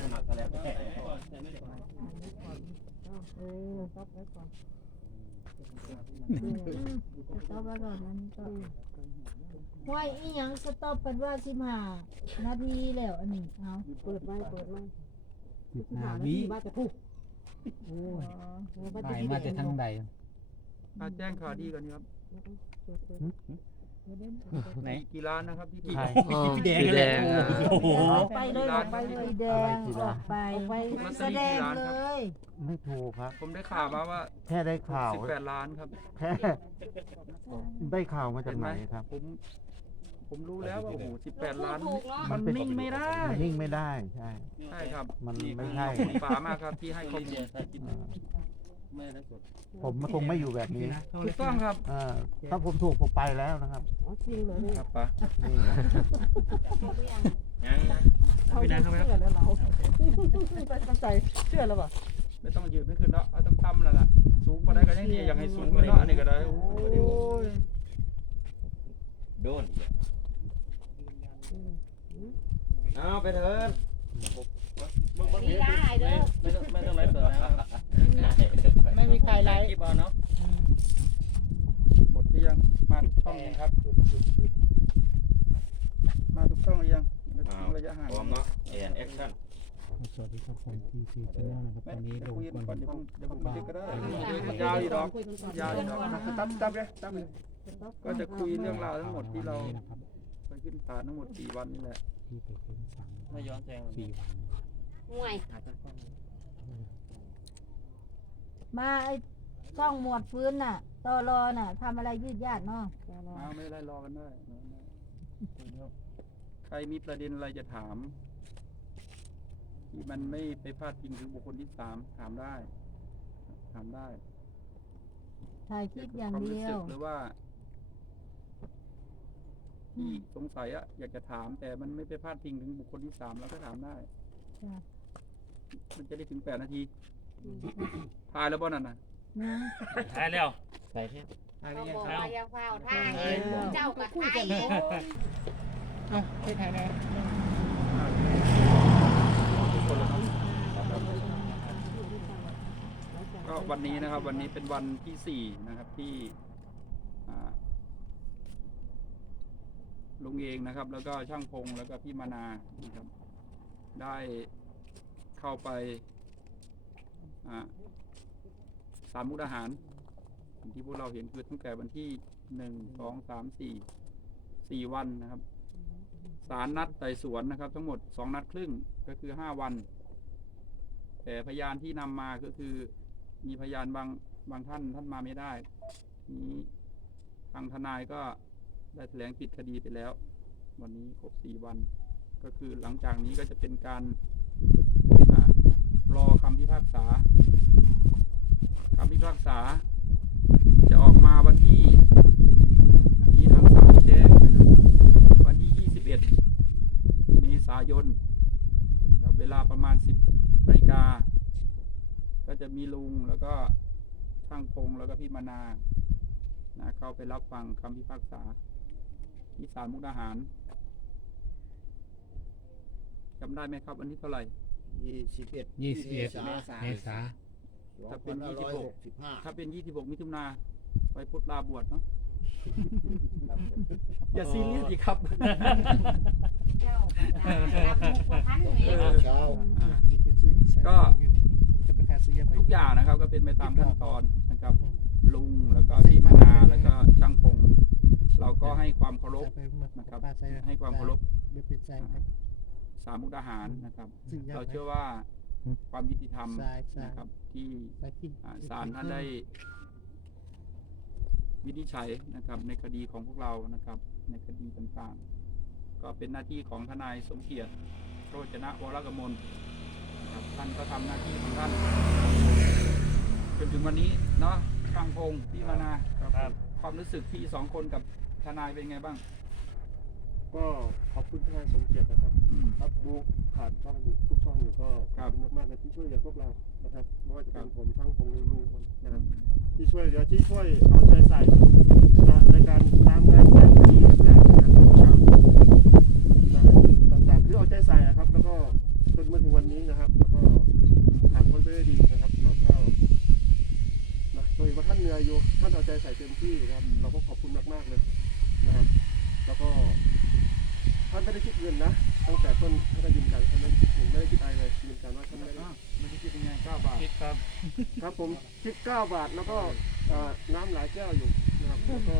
สมัครกันแล้วแต่เออซบไว้ก่อนสต็อปไว้ก่อนนั้นก็ห้วยอีหยังสต็อปเป็นว่าสิบห้านาทีแล้วอันนี้เอาเปิดไว้เปิดไว้สิบห้าวิมาแต่ผู้โอ้อ๋อยถ่ายมาจากทางใดมาแจ้งข่าวดีก่อนครับ ไหน กี่ร้านนะครับที่ผิดถ่ายพี่แดงกันเลยโอ้โหออกไปเลยออกไปเลยแดงออกไปแสดงเลยไม่ถูกครับ ผมได้ข่าวมาว่าแค่ได้ข่าว18ล้านครับแค่ได้ข่าวมาจากเห็นไหไหนมครับ ผม ผมรู้แล้วว่าโอ้โห18ล้าน มัมันนเป็นนิ่งไม่ได้ นิ่งไม่ได้ใช่ ใช่ครับมันไม่ใช่ขอบคุณป๋ามากครับที่ให้ข้อมูลเออ ไม่ได้สดผมคงไม่อยู่แบบนี้ถูกต้องครับเออถ้าผมถูกผมไปแล้วนะครับจริงเลยครับป๋านี่ยังยังเอาเชื่อแล้วเราตั้งใจเชื่อแล้วป่ะไม่ต้องยืนไม่ขึ้นเนาะเอาต่ำๆแล้วล่ะสูงกว่าได้ก็ยังดีอยากให้สูงกว่าเนาะอันนี้ก็ได้โอ้ยโดนเอาไปเถินไม่ได้เด้อไม่ต้องไม่ต้องไลฟ์สดนะครับ ไม่มีใครไลฟ์คลิปเอาเนาะหมดหรือยังมาทุกช่องยังครับ มาทุกช่องหรือยังไม่ต้องระยะห่างพร้อมเนาะแอนแอคชั่นสวัสดีครับผมทีพีชแนลนะครับตอนนี้ลงคุยกันกันก่อนเดี๋ยวผมเดี๋ยวผมคุยก็ได้มันยาวอยู่ดอกยาวอยู่ดอกตั้มตั้มเลยตั้มเลยก็จะคุยเรื่องราวทั้งหมดที่เรานะครับไปขึ้นศาลทั้งหมดสี่วันนี่แหละที่ไปขึ้นศาลไม่ย้อนแซงสี่วันห่วย มาไอ้ช่องหมวดฟื้นน่ะตอรอน่ะทำอะไรยืดยาดเนาะอ้าวไม่เป็นได้รอกันได้รอกันได้ใครมีประเด็นอะไรจะถาม ที่มันไม่ไปพาดพิงถึงบุคคลที่สามถามได้ ถามได้ถ่ายคลิปอย่างความเดีรู้ยสึวกหรือว่าที่สงสัยอะอยากจะถาม แต่มันไม่ไปพาดพิงถึงบุคคลที่สามเราก็ถามได้จ้ะมันจะได้ถึงแปดนาที ทายแล้วบ่นั่นน่ะนะถ่ายแล้วใส่เทปเขาบอกว่าอย่าเฝ้าท่าเจ้ากับไทยเอาให้ถ่ายแน่ก็วันนี้นะครับ วันนี้เป็นวันที่สี่นะครับที่อ่าลุงเองนะครับ แล้วก็ช่างพงแล้วก็พี่มานานะครับ ได้เข้าไป อ่าสามมุกดาหารอย่างที่พวกเราเห็นคือตั้งแต่วันที่หนึ่งสองสามสี่สี่วันนะครับศาลนัดไต่สวนนะครับ ทั้งหมดสองนัดครึ่งก็คือห้าวัน แต่พยานที่นำมาก็คือ มีพยานบางบางท่านท่านมาไม่ได้นี้ทางทนายก็ได้แถลงปิดคดีไปแล้ว วันนี้ครบสี่วัน ก็คือหลังจากนี้ก็จะเป็นการอา รอคำพิพากษาคำพิพากษา จะออกมาวันที่ อันนี้ทางศาลแจ้งนะครับ วันที่ 21 เมษายนเวลาประมาณ 10นาฬิกา ก็จะมีลุงแล้วก็ช่างพงแล้วก็พี่มานานะเข้าไปรับฟังคำพิพากษา ที่ศาลมุกดาหารจำได้ไหมครับวันที่เท่าไหร่ ยี่สิบเอ็ดยี่สิบเอ็ดเมษาถ้าเป็นสองยี่พัสิบหกหกสิบห้าถ้าเป็น26มิถุนาไปพุทธลาบวชเนาะอย่าซีเรียสอีกครับเจ้ากับมุกพันแหเอม่อเช้าอ่าก็จะเป็นแค่ซื้อไปทุกอย่างนะครับ ก็เป็นไปตามขั้นตอนนะครับ ลุงแล้วก็พี่มานาแล้วก็ช่างพงเราก็ให้ความเคารพนะครับให้ความเคารพเดี๋ยวปิดใจ สามมุกดาหารนะครับ สิ่งยากเราเชื่อว่าความยุติธรรมทรายทราย นะครับ ที่สายกินอ่าศาลท่านได้ วินิจฉัยนะครับ ในคดีของพวกเรานะครับ ในคดีต่างๆ ก็เป็นหน้าที่ของทนายสมเกียรติโรจนะวรกมลนะครับท่านก็ทำหน้าที่ของท่านจนถึงวันนี้เนาะช่างพงพี่มานาครับ ความรู้สึกพี่สองคนกับทนายเป็นไงบ้าง ก็ขอบคุณทนายสมเกียรตินะครับอืมรับดูผ่านช่องอยู่ทุกช่องอยู่ก็คขรัอบบคุณมากๆเลยที่ช่วยเหลือพวกเรานะครับไม่ว่าจะครัเป็บนผมทั้งผมหรือลุงคนนะครับที่ช่วยเหลือที่ช่วยเอาใจใส่นะในการตามงานตามคดีต่างๆนะครับนะต่างๆคือเอาใจใส่อะครับ แล้วก็จนมาถึงวันนี้นะครับ แล้วก็ผ่านพ้นไปได้ดีนะครับแล้วก็นะโดยว่าท่านเหนื่อยอยู่ท่านเอาใจใส่เต็มที่นะครับ เราก็ขอบคุณมากๆเลยนะครับ แล้วก็ ท่านไม่ได้คิดเงินนะ ตั้งแต่ต้นท่านได้ยินกันท่านไม่ได้คิดเงินไม่ได้คิดอะไรเลยยืนยันว่าท่านไม่ได้อ้าวไม่ได้คิดยังไงเก้าบาทคิดครับครับผมคิด9บาทแล้วก็เอ่อน้ำหลายแก้วอยู่นะครับแล้วก็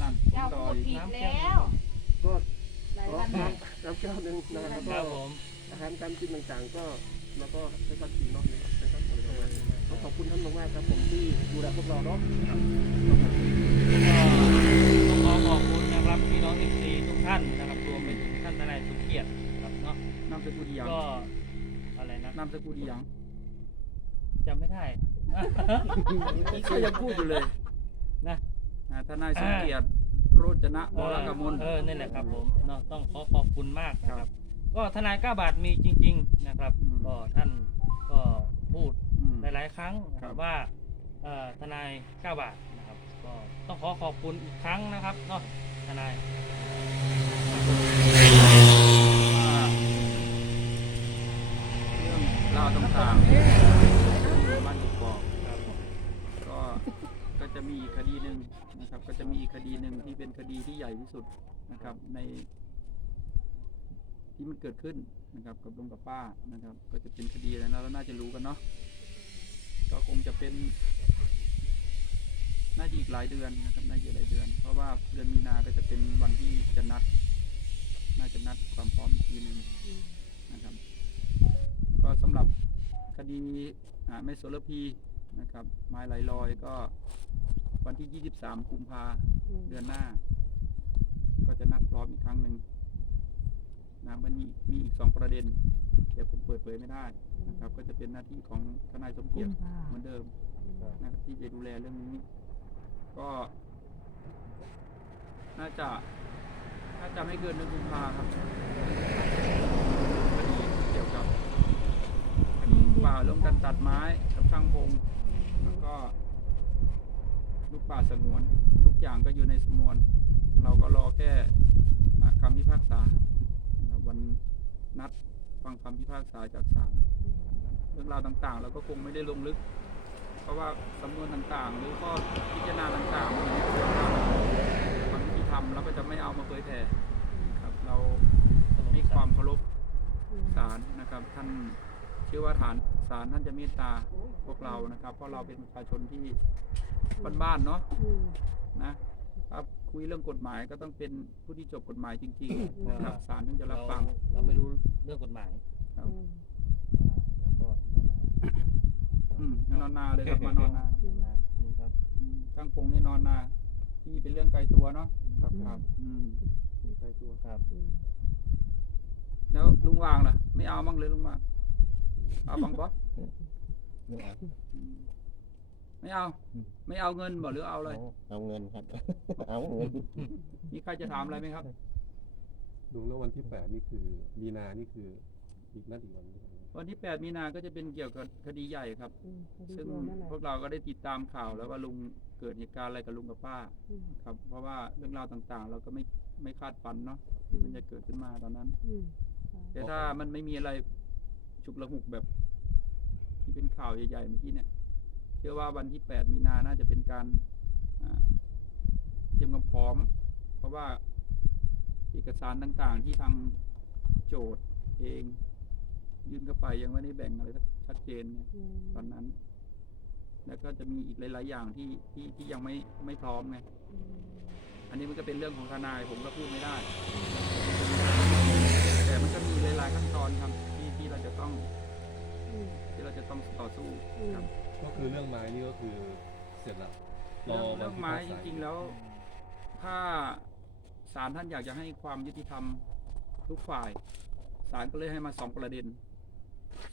นั่นเจ้าต่อพูดอีกผิดแล้วก็หลายขอพันน้ำน้ำแก้วหนึ่งนะครับแล้วคก็รับผมอาหารการกินต่างๆ ก็แล้วก็ให้ท่านกินเนาะนะครับให้ท่านอะไรประมาณนี้ก็ขอบคุณท่านมากๆครับผมที่ดูแลพวกเราเนาะ ก็ต้องขอขอบคุณนะครับ สกุลอีหยังจำไม่ได้ก็ยังพูดอยู่เลยนะอ่าทนายสมเกียรติโรจนะวรกมล เออนั่นแหละครับผมเนาะต้องขอขอบคุณมากนะคครัรับบ ก็ทนายก้าบาทมีจริง ๆนะครับ อืม ก็ท่านก็พูดอืม หลาย ๆ ครั้งนะคครัรับบ ว่าเอ่อทนายก้าบาทนะครับ ก็ต้องขอขอบคุณอีกครั้งนะครับเนาะทนาย ว่าเรื่องราวต่างๆที่บ้านกกอกครับก็ก็จะมีอีกคดีหนึ่งนะครับ ก็จะมีอีกคดีหนึ่งที่เป็นคดีที่ใหญ่ที่สุดนะครับ ใน ที่มันเกิดขึ้นนะครับ กับลุงกับป้านะครับ ก็จะเป็นคดีอะไรนะเราน่าจะรู้กันเนาะก็คงจะเป็นน่าจะอีกหลายเดือนนะครับน่าจะหลายเดือน เพราะว่าเดือนมีนาก็จะเป็นวันที่จะนัด น่าจะนัดความพร้อมอีกทีหนึ่งนะครับ ก็สำหรับคดีอ่าแม่โสระพีนะครับไม้ไหลลอยก็วันที่ 23 กุมภาเดือนหน้า ก็จะนัดพร้อมอีกครั้งหนึ่งนะมันมีมีอีกสองประเด็นแต่ผมเปิดเผยไม่ได้นะครับ ก็จะเป็นหน้าที่ของทนายสมเกียรติเหมือนเดิมนะครับที่จะดูแลเรื่องนี้ ก็ น่าจะ น่าจะไม่เกินเดือนกุมภาครับคดีเกี่ยวกับคดีป่าร่วมกัน ตัดไม้กับช่างพงแล้วก็ลูกป่าสงวน ทุกอย่างก็อยู่ในสำนวน เราก็รอแค่คำพิพากษาวันนัดฟังคำพิพากษาจากศาลเรื่องราวต่างๆ เราก็คงไม่ได้ลงลึก เพราะว่าสำนวนต่างๆ หรือข้อพิจารณาต่างๆมันอยู่ในทางที่ทำแล้วก็จะไม่เอามาเผยแผ่นะครับ เราให้ความเคารพศาลนะครับ ท่าน ชื่อว่าฐานศาลท่านจะเมตตาพวกเรานะครับ เพราะเราเป็นประชาชนที่บ้านๆเนาะนะครับคุยเรื่องกฎหมายก็ต้องเป็นผู้ที่จบกฎหมายจริงๆนะครับศาลถึงจะรับฟังเราไม่รู้เรื่องกฎหมายครับอ่าเราก็อืมนอนนาเลยครับมานอนนาจริงครับอืมช่างพงนี่นอนนาที่เป็นเรื่องไกลตัวเนาะครับครับ อืมไกลตัวครับ แล้วลุงวางล่ะ ไม่เอาบ้างเลยลุงวาง เอาบังบอสอืมไม่เอา ไม่เอาเงินบ่หรือเอาเลย เอาเงินครับ เอาเงินมีใครจะถามอะไรไหมครับ ดูแล้ววันที่แปดนี่คือ มีนานี่คืออีกนัดอีกวันหนึ่งวันที่ 8 มีนาก็จะเป็นเกี่ยวกับคดีใหญ่ครับ ซึ่งพวกเราก็ได้ติดตามข่าวแล้วว่าลุงเกิดเหตุการณ์อะไรกับลุงกับป้าครับ เพราะว่าเรื่องราวต่างๆ เราก็ไม่ไม่คาดฝันเนาะที่มันจะเกิดขึ้นมาตอนนั้น แต่ถ้ามันไม่มีอะไร ฉุกละหุกแบบ ที่เป็นข่าวใหญ่ๆเมื่อกี้เนี่ย เชื่อว่าวันที่ 8 มีนาน่าจะเป็นการอ่าเตรียมความพร้อม เพราะว่าเอกสารต่างๆ ที่ทางโจทย์เอง ยื่นเข้าไปยังไม่ได้แบ่งอะไรชัดเจนเนี่ยตอนนั้น แล้วก็จะมีอีกหลาย ๆ อย่างที่ที่ที่ยังไม่ไม่พร้อมไงอันนี้มันก็เป็นเรื่องของทนายผมก็พูดไม่ได้ แต่มันก็มีหลาย ๆ ขั้นตอนครับที่ที่เราจะ ต้องที่เราจะต้องต่อสู้ครับก็คือเรื่องไม้นี่ก็คือเสร็จแล้วเรื่องเรื่องไม้จริง ๆ แล้ว ถ้าศาลท่านอยากจะให้ความยุติธรรมทุกฝ่ายศาลก็เลยให้มาสองประเด็น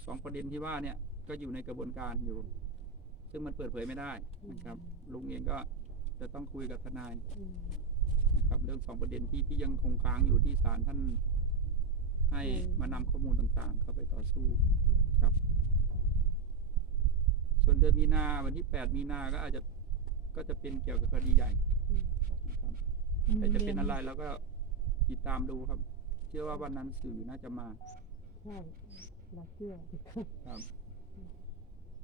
สองประเด็นที่ว่าเนี่ยก็อยู่ในกระบวนการอยู่ ซึ่งมันเปิดเผยไม่ได้นะครับ ลุงเองก็จะต้องคุยกับทนายนะครับ เรื่องสองประเด็นที่ที่ยังคงค้างอยู่ที่ศาลท่าน ให้มานำข้อมูลต่างๆ เข้าไปต่อสู้ครับ ส่วนเดือนมีนาวันที่แปดมีนาก็อาจจะก็จะเป็นเกี่ยวกับคดีใหญ่นะครับแต่จะเป็นอะไรแล้วก็ติดตามดูครับ เชื่อว่าวันนั้นสื่อน่าจะมาใช่เราเชื่อครับ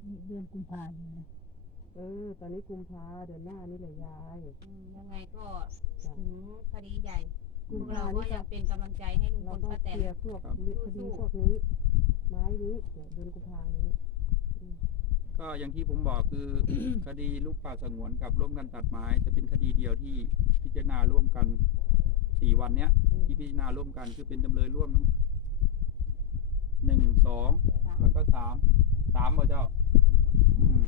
นี่เดือนกุมภาพันธ์นะเออ ตอนนี้กุมภาเดือนหน้านี่แหละยายอืมยังไงก็ถึงคดีใหญ่ พวกเราก็ยังเป็นกำลังใจให้ลุงพเราลต้องป้าแตเคนลียร์พวกคดีพวกนี้ ไม้นี้เดี๋ยวเดือนกุมภานี้ ก็อย่างที่ผมบอกคือ คดีลูกป่าสงวนกับร่วมกันตัดไม้ จะเป็นคดีเดียวที่พิจารณาร่วมกันสี่วันเนี้ย ที่พิจารณาร่วมกันคือเป็นจำเลยร่วมทั้งหนึ่งสองแล้วก็สามสามบ่เจ้าอืม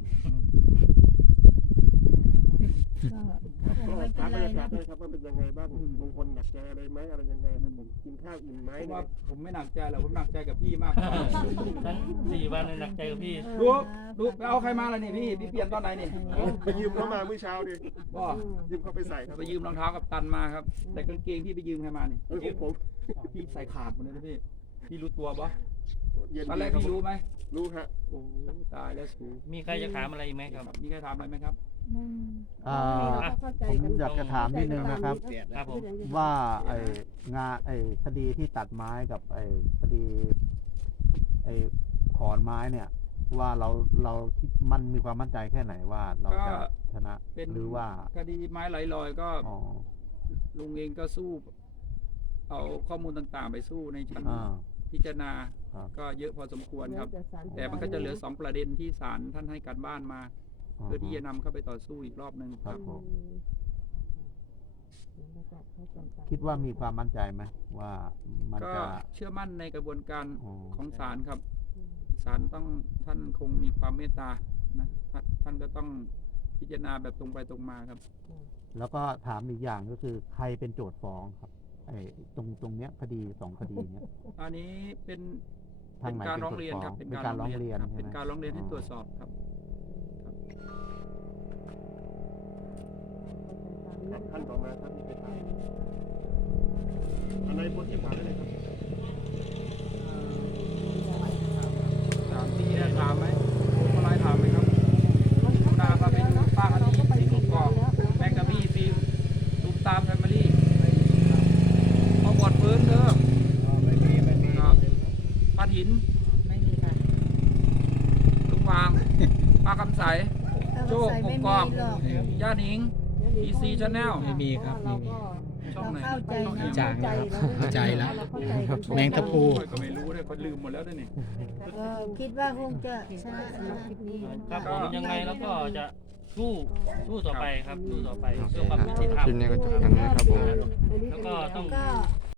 ก็ก็ไม่เป็ถานมไรบรรยากานะศด้วยครับว่าเป็นยังไงบ้างลุงพลหนักใจอะไรไหมอะไรยังไงครับผมกินข้าวอิ่มไหมเพราะว่าผมไม่หนักใจหรอกผมหนักใจกับพี่มากกว่าทั้งสี่วันเลยหนักใจกับพี่ดูดูไปเอาใครมาล่ะนี่พี่พี่เปลี่ยนตอนไหนนี่ไปยืมเขามาเมื่อเช้าดิบ่ยืมเขาไปใส่ครับไปยืมรองเท้ากับตันมาครับ แต่กางเกงพี่ไปยืมใครมานี่เออของผมพี่ใส่ขาดหมดเลยนะพี่พี่รู้ตัวปะ เย็นตอนแรกดีคบพี่รู้ไหมรู้ฮะโอ้ตายแล้วสูมีใครจะถามอะไรอีกไหมครับ มีใครถามอะไรไหมครับ อ่าเข้าใจผมกันอยากจะถามนิดนึงนะครับ ครับผม ว่าไองาไอคดีที่ตัดไม้กับไอคดีไอขอนไม้เนี่ย ว่าเราเราคิดมันมีความมั่นใจแค่ไหนว่าเราจะชนะเป็นหรือว่าคดีไม้ไหลลอยก็ อ๋อลุงเองก็สู้ เอาข้อมูลต่างๆ ไปสู้ในชั้น อ่า พิจารณาครับ ก็เยอะพอสมควรครับแล้วศาลแต่มันก็จะเหลือสองประเด็นที่ศาลท่านให้การบ้านมาอ๋อเพื่อที่จะนำเข้าไปต่อสู้อีกรอบหนึ่งคครัรับบผมแล้วก็เข้าใจกันคิดว่ามีความมั่นใจไหมว่ามันก็จะเชื่อมั่นในกระบวนการอ๋อของศาลครับศาลต้องท่านคงมีความเมตตานะท่านท่านก็ต้องพิจารณาแบบตรงไปตรงมาครับ แล้วก็ถามอีกอย่างก็คือใครเป็นโจทย์ฟ้องครับ ไอ้ตรงตรงเนี้ยคดีสองคดีเนี้ยอันนี้เป็นทางเป็นไหนการเป็นร้องโจทเรียย์นฟ้อครังบเป็นการร้องเรียนครับใช่เป็นไหมการร้องเรียนให้ตรวจสอบครับครับท่านต่อมาครับมีไปถ่ายอันในโพสต์ที่ผ่านได้เลยครับ ถามพี่ได้ถามไหมผมอะไรถามไหมครับคุณนาพาไปดูป้าคันนี้ที่กกอกแมงกะบี้ฟิล์มตูมตามแฟมิลี่เอาบอดพื้นเด้อครับป้าถิน ไม่มีค่ะ ลุงวาง ป้าคำใสโจ้กกอกหรอกย่าหนิง PC Channel ไม่มีครับไม่มี ช่องไหนเข้าใจช่องไหนจางแล้วครับเข้าใจแล้ว แมงตะพูโอ้ยก็ไม่รู้เลยคนลืมหมดแล้วด้วยนี่ก็คิดว่าคงจะชนะนะครับผมยังไงแล้วก็จะสู้สู้ต่อไปครับสู้ต่อไปเพื่อความยุติธรรมทีนี้ก็จบกันนะครับผม แล้วก็ต้อง ก็